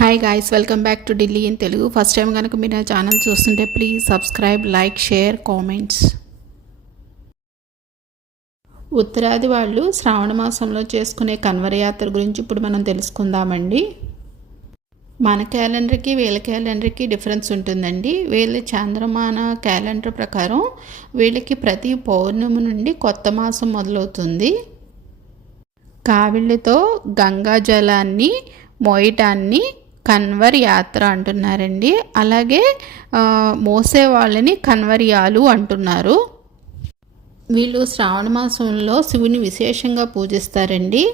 Hi guys, welcome back to Delhi in Telugu. First time కనుక మీరు నా ఛానల్ చూస్తుంటే please subscribe, like, share, comments. ఉత్తరాది వాళ్ళు శ్రావణ మాసంలో చేసుకునే కన్వర యాత్ర గురించి ఇప్పుడు మనం తెలుసుకుందామండి. మన క్యాలెండర్కి వీళ్ళ క్యాలెండర్కి డిఫరెన్స్ ఉంటుందండి. వీళ్ళ చాంద్రమాన క్యాలెండర్ ప్రకారం వీళ్ళకి ప్రతి పౌర్ణమి నుండి కొత్త మాసం మొదలవుతుంది. కావిళ్ళతో గంగా జలాన్ని మోయటాన్ని కన్వర్ యాత్ర అంటున్నారండి. అలాగే మోసే వాళ్ళని కన్వర్యాలు అంటున్నారు. వీళ్ళు శ్రావణ మాసంలో శివుని విశేషంగా పూజిస్తారండి.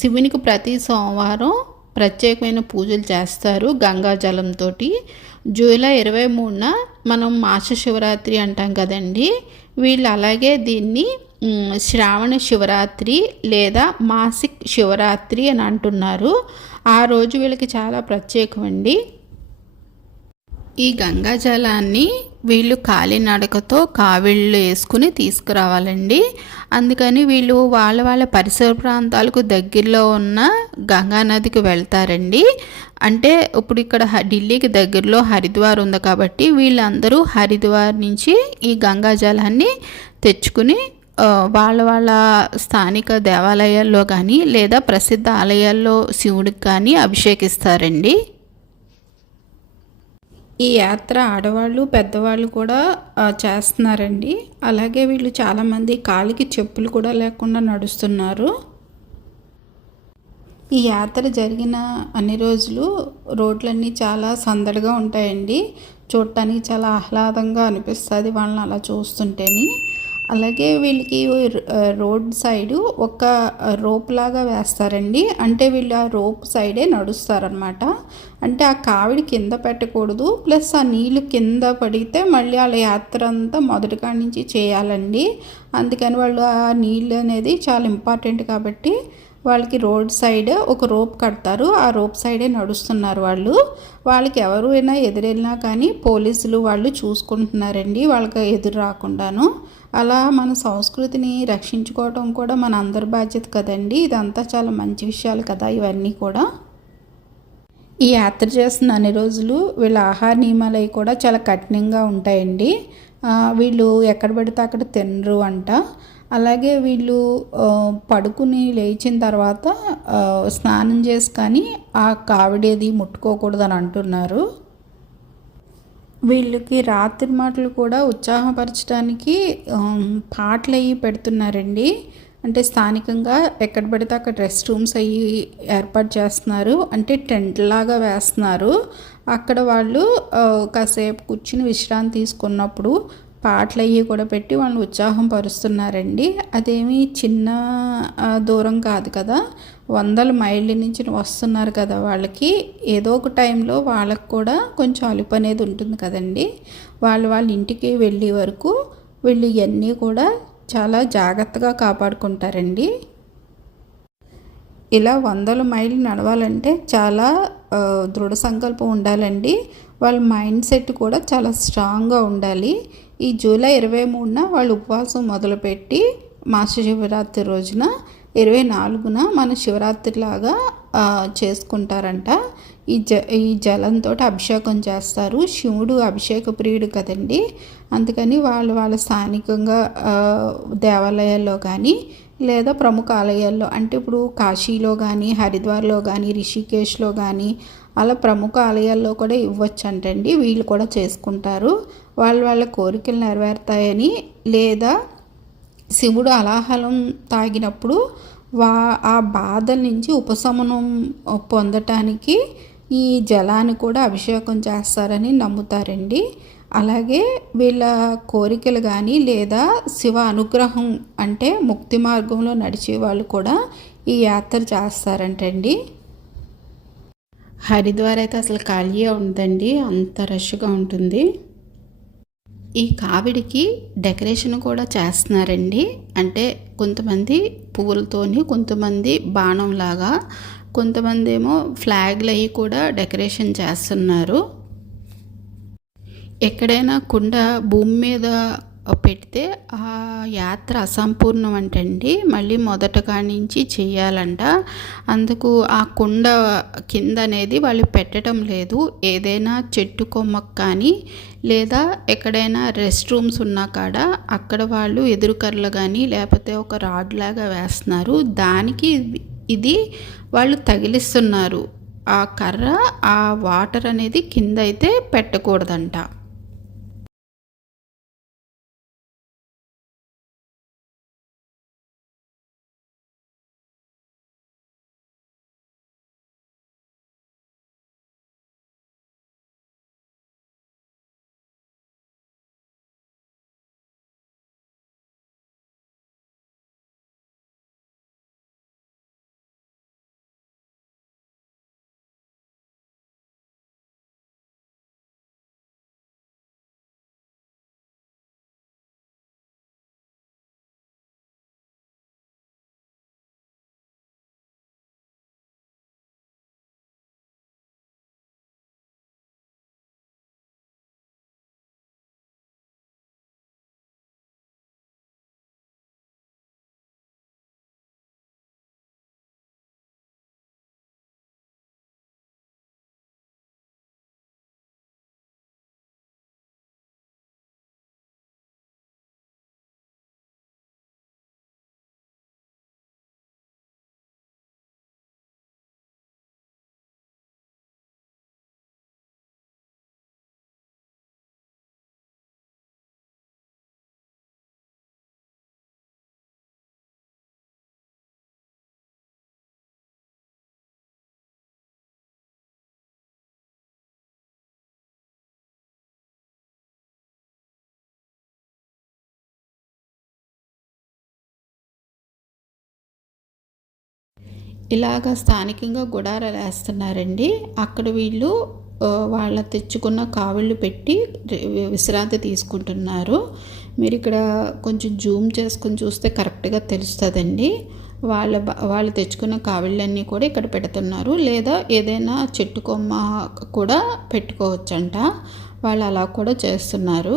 శివునికి ప్రతి సోమవారం ప్రత్యేకమైన పూజలు చేస్తారు గంగాజలంతో. జూలై 23న మనం మాస శివరాత్రి అంటాం కదండి. వీళ్ళు అలాగే దీన్ని శ్రావణ శివరాత్రి లేదా మాసిక్ శివరాత్రి అని అంటున్నారు. ఆ రోజు వీళ్ళకి చాలా ప్రత్యేకమండి. ఈ గంగాజలాన్ని వీళ్ళు కాలినడకతో కావిళ్ళు వేసుకుని తీసుకురావాలండి. అందుకని వీళ్ళు వాళ్ళ పరిసర ప్రాంతాలకు దగ్గరలో ఉన్న గంగా నదికి వెళ్తారండి. అంటే ఇప్పుడు ఇక్కడ ఢిల్లీకి దగ్గరలో హరిద్వార్ ఉంది కాబట్టి వీళ్ళందరూ హరిద్వార్ నుంచి ఈ గంగాజలాన్ని తెచ్చుకుని వాళ్ళ స్థానిక దేవాలయాల్లో కానీ లేదా ప్రసిద్ధ ఆలయాల్లో శివుడికి కానీ అభిషేకిస్తారండి. ఈ యాత్ర ఆడవాళ్ళు పెద్దవాళ్ళు కూడా చేస్తున్నారండి. అలాగే వీళ్ళు చాలామంది కాలికి చెప్పులు కూడా లేకుండా నడుస్తున్నారు. ఈ యాత్ర జరిగిన అన్ని రోజులు రోడ్లన్నీ చాలా సందడిగా ఉంటాయండి. చూడటానికి చాలా ఆహ్లాదంగా అనిపిస్తుంది వాళ్ళని అలా చూస్తుంటేని. అలాగే వీళ్ళకి రోడ్ సైడు ఒక రోప్ లాగా వేస్తారండి. అంటే వీళ్ళు ఆ రోప్ సైడే నడుస్తారనమాట. అంటే ఆ కావిడి కింద పెట్టకూడదు, ప్లస్ ఆ నీళ్ళు కింద పడితే మళ్ళీ వాళ్ళ యాత్ర అంతా మొదటికాడి నుంచి చేయాలండి. అందుకని వాళ్ళు ఆ నీళ్ళు అనేది చాలా ఇంపార్టెంట్ కాబట్టి వాళ్ళకి రోడ్ సైడ్ ఒక రోప్ కడతారు. ఆ రోప్ సైడే నడుస్తున్నారు వాళ్ళు. వాళ్ళకి ఎవరైనా ఎదురెళ్ళినా కానీ పోలీసులు వాళ్ళు చూసుకుంటున్నారండి, వాళ్ళకి ఎదురు రాకుండాను. అలా మన సంస్కృతిని రక్షించుకోవడం కూడా మన అందరి బాధ్యత కదండి. ఇదంతా చాలా మంచి విషయాలు కదా ఇవన్నీ కూడా. ఈ యాత్ర చేస్తున్న అన్ని రోజులు వీళ్ళ ఆహార నియమాలు కూడా చాలా కఠినంగా ఉంటాయండి. వీళ్ళు ఎక్కడ పడితే అక్కడ తినరు అంట. అలాగే వీళ్ళు పడుకుని లేచిన తర్వాత స్నానం చేసి కానీ ఆ కావిడేది ముట్టుకోకూడదని అంటున్నారు. వీళ్ళకి రాత్రి మాటలు కూడా ఉత్సాహపరచడానికి పాటలు అవి పెడుతున్నారండి. అంటే స్థానికంగా ఎక్కడ పడితే అక్కడ రెస్ట్ రూమ్స్ అవి ఏర్పాటు చేస్తున్నారు. అంటే టెంట్ లాగా వేస్తున్నారు. అక్కడ వాళ్ళు కాసేపు కూర్చుని విశ్రాంతి తీసుకున్నప్పుడు పాటలు అవి కూడా పెట్టి వాళ్ళని ఉత్సాహం పరుస్తున్నారండి. అదేమి చిన్న దూరం కాదు కదా, వందల మైళ్ళ నుంచి వస్తున్నారు కదా. వాళ్ళకి ఏదో ఒక టైంలో వాళ్ళకు కూడా కొంచెం అలుపు అనేది ఉంటుంది కదండి. వాళ్ళ ఇంటికి వెళ్ళే వరకు వీళ్ళు ఇవన్నీ కూడా చాలా జాగ్రత్తగా కాపాడుకుంటారండి. ఇలా వందల మైళ్ళు నడవాలంటే చాలా దృఢ సంకల్పం ఉండాలండి. వాళ్ళ మైండ్ సెట్ కూడా చాలా స్ట్రాంగ్గా ఉండాలి. ఈ జూలై 23న వాళ్ళు ఉపవాసం మొదలుపెట్టి మాస శివరాత్రి రోజున 24న మన శివరాత్రిలాగా చేసుకుంటారంట. ఈ జలంతో అభిషేకం చేస్తారు. శివుడు అభిషేక ప్రియుడు కదండి. అందుకని వాళ్ళ స్థానికంగా దేవాలయాల్లో కానీ లేదా ప్రముఖ ఆలయాల్లో, అంటే ఇప్పుడు కాశీలో కానీ హరిద్వార్లో కానీ రిషికేశ్లో కానీ అలా ప్రముఖ ఆలయాల్లో కూడా ఇవ్వచ్చు అంటండి. వీళ్ళు కూడా చేసుకుంటారు. వాళ్ళ కోరికలు నెరవేరుతాయని, లేదా శివుడు అలాహలం తాగినప్పుడు ఆ బాధల నుంచి ఉపశమనం పొందటానికి ఈ జలాన్ని కూడా అభిషేకం చేస్తారని నమ్ముతారండి. అలాగే వీళ్ళ కోరికలు కానీ లేదా శివ అనుగ్రహం అంటే ముక్తి మార్గంలో నడిచే వాళ్ళు కూడా ఈ యాత్ర చేస్తారంటండి. హరిద్వార్ అయితే అసలు ఖాళీగా ఉందండి, అంత రష్గా ఉంటుంది. ఈ కావిడికి డెకరేషన్ కూడా చేస్తున్నారండి. అంటే కొంతమంది పువ్వులతోని, కొంతమంది బాణంలాగా, కొంతమంది ఏమో ఫ్లాగ్లు అవి కూడా డెకరేషన్ చేస్తున్నారు. ఎక్కడైనా కుండ భూమి మీద పెడితే ఆ యాత్ర అసంపూర్ణం అంటండి. మళ్ళీ మొదటగా నుంచి చేయాలంట. అందుకు ఆ కుండ కింద అనేది వాళ్ళు పెట్టడం లేదు. ఏదైనా చెట్టు కొమ్మకు కానీ లేదా ఎక్కడైనా రెస్ట్ రూమ్స్ ఉన్నా కాడ అక్కడ వాళ్ళు ఎదురుకర్రలు కానీ లేకపోతే ఒక రాడ్ లాగా వేస్తున్నారు. దానికి ఇది వాళ్ళు తగిలిస్తున్నారు. ఆ కర్ర ఆ వాటర్ అనేది కింద అయితే పెట్టకూడదంట. ఇలాగ స్థానికంగా గుడారాలు వేస్తున్నారండి. అక్కడ వీళ్ళు వాళ్ళ తెచ్చుకున్న కావిళ్ళు పెట్టి విశ్రాంతి తీసుకుంటున్నారు. మీరు ఇక్కడ కొంచెం జూమ్ చేసుకొని చూస్తే కరెక్ట్గా తెలుస్తుందండి. వాళ్ళు తెచ్చుకున్న కావిళ్ళన్నీ కూడా ఇక్కడ పెడుతున్నారు. లేదా ఏదైనా చెట్టు కొమ్మ కూడా పెట్టుకోవచ్చంట. వాళ్ళు అలా కూడా చేస్తున్నారు.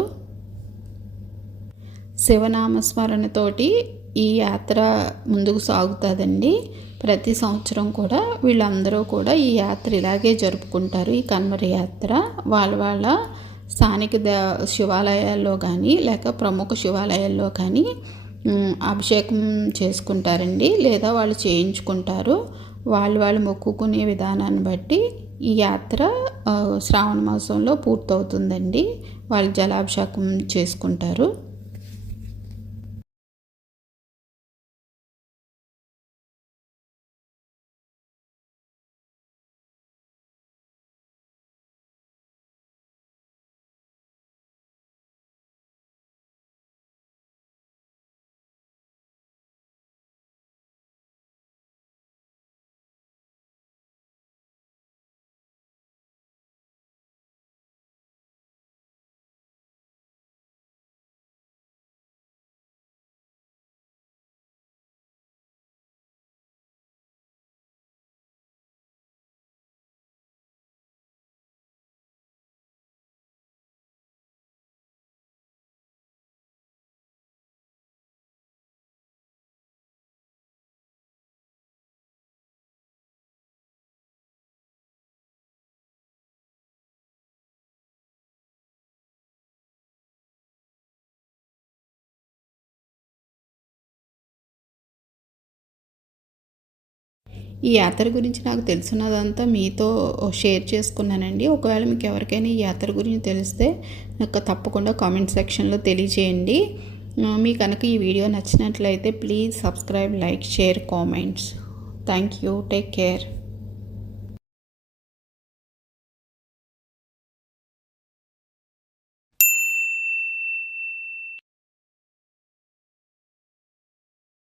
శివనామస్మరణతోటి ఈ యాత్ర ముందుకు సాగుతుందండి. ప్రతి సంవత్సరం కూడా వీళ్ళందరూ కూడా ఈ యాత్ర ఇలాగే జరుపుకుంటారు. ఈ కన్మరి యాత్ర వాళ్ళ స్థానిక శివాలయాల్లో కానీ లేక ప్రముఖ శివాలయాల్లో కానీ అభిషేకం చేసుకుంటారండి. లేదా వాళ్ళు చేయించుకుంటారు. వాళ్ళు మొక్కుకునే విధానాన్ని బట్టి ఈ యాత్ర శ్రావణ మాసంలో పూర్తవుతుందండి. వాళ్ళు జలాభిషేకం చేసుకుంటారు. ఈ యాత్ర గురించి నాకు తెలిసినదంతా మీతో షేర్ చేసుకున్నానండి. ఒకవేళ మీకు ఎవరికైనా ఈ యాత్ర గురించి తెలిస్తే నాకు తప్పకుండా కామెంట్ సెక్షన్లో తెలియజేయండి. మీకు కనుక ఈ వీడియో నచ్చినట్లయితే please subscribe, like, share, comments. Thank you. Take care.